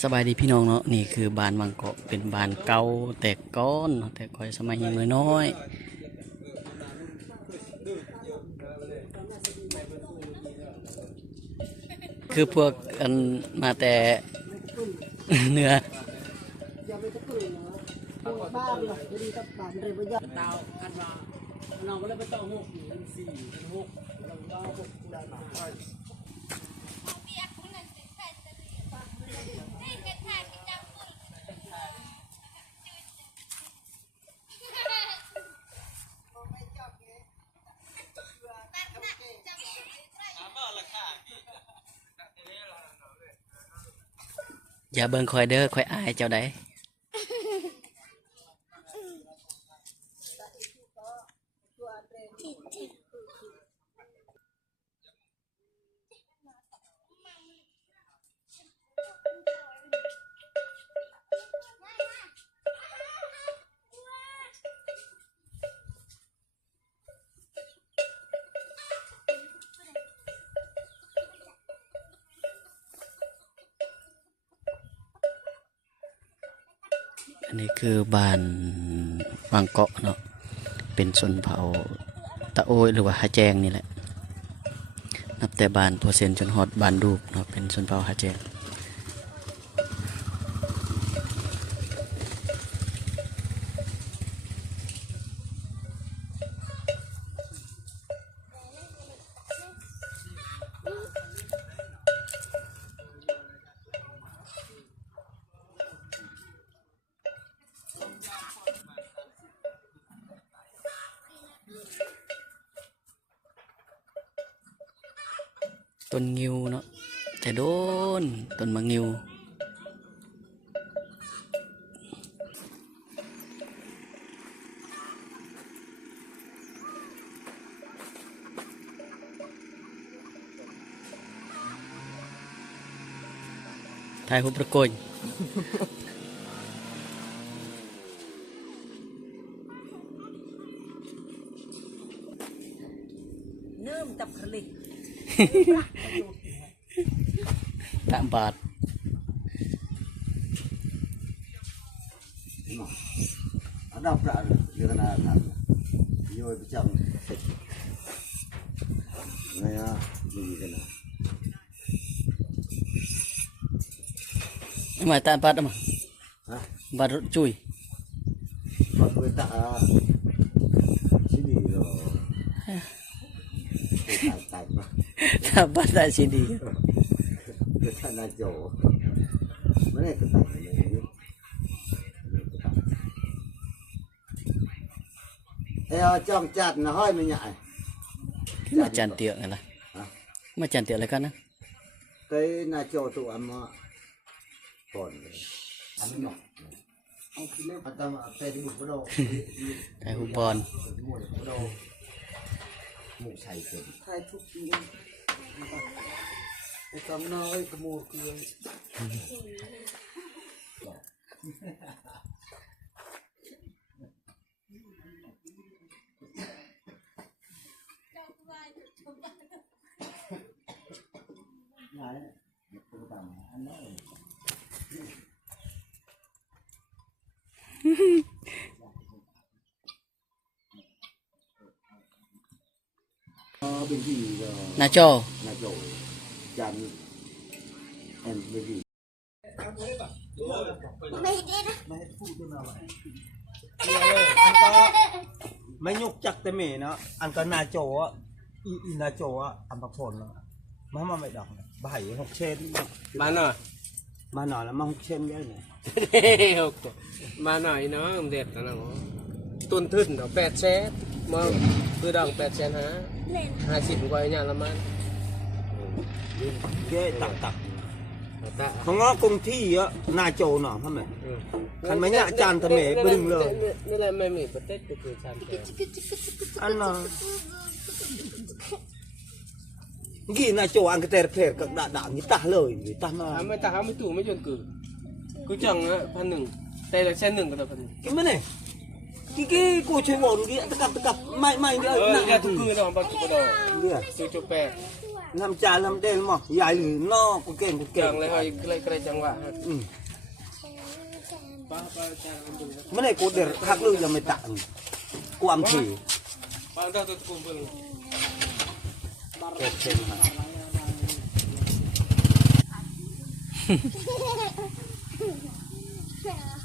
สบายดีพี่น้องเนาะนี่คือบ้านวังเกาะเป็นบ้านเก่าแต่ก้อนเนาะแต่ก่อยสมัยยังน้อยๆคือพวกอันมาแต่เหนือบ้านหรอกดีกับบ้านเลยบ่ยอมดาวอันว่าเราก็เลยไปต่อ6อยู่4เป็น6เราก็6ได้มาอย่าเบิ่งคอยเด้อคอยอายเจ้าได้อันนี้คือบ้านวังเกาะเนาะเป็นชนเผ่าตะโอยหรือว่าฮาแจงนี่แหละนับแต่บ้านตัวเซนจนฮอดบ้านดูกเนาะเป็นชนเผ่าฮาแจงต้นงิวเนาะแต่โดนต้นมะงิวถ่ายรูปประกยเนิ่มจับคลิกตามบาทada apa dengan anak yo macam ngaya gini kena mà tạm bạt mà ha bạt chui bác người ta sini lo tai mà tạm bạt tại sini người ta na jo mana kita ini trong chặt nó hơi mới nhại mà chăn tiệc này là mà chăn tiệc là con á cái na cho tụi em còn ăn ngọt atau teh di bodo teh hubon mu sai ke ทายทุกปีไอ้คำน้อยขโมยคือbên gì na cho là chỗ chăn em bên gìไม่ยกจักแต่เมนะอันก็นาโจอ่ะอีนาโจอ่ะอันพักผ่อนนะมาไม่ดอกบ่าย6 เชน มาหน่อย มาหน่อยแล้วมา6 เชนได้เนี่ย มาหน่อยเนาะเด็ดนะเนาะตุนทึนเดี๋ยว8 แสนมาคือดัง8 แสน50กว่าอย่างละมัน เย้ตัก แต่ ของงอกรุงที่อ่ะนาโจหน่อทำไมคันไม่เนี่ยจานทำไมบึ้งเลย นี่แหละไม่มีประเทศก็คือชามแ อันน่ะกี่นาโจอันก็แต่เพลกับด่านี่ตาเลยนี่ตามา ไม่ตาไม่ตู่ไม่จนคือจังอ่ะ1,000แต่ละเส้น1ก็ต่อ1,000 กี่มันเนี่ยกี่กูช่วยวนกี่ตะกับไม่เดี๋ยว เนี่ยทุกคืนเราบัตรกระโดด เนี่ย ซื้อจุด8 làm cha làm đen mà dài thì nó có kèn จังเลยเฮ้ยใกล้จังหวะ mấy này cô để hắc lư là mày tặng cô ăn thì ปานตะกุมเบิ่ง kẹt trên hả เ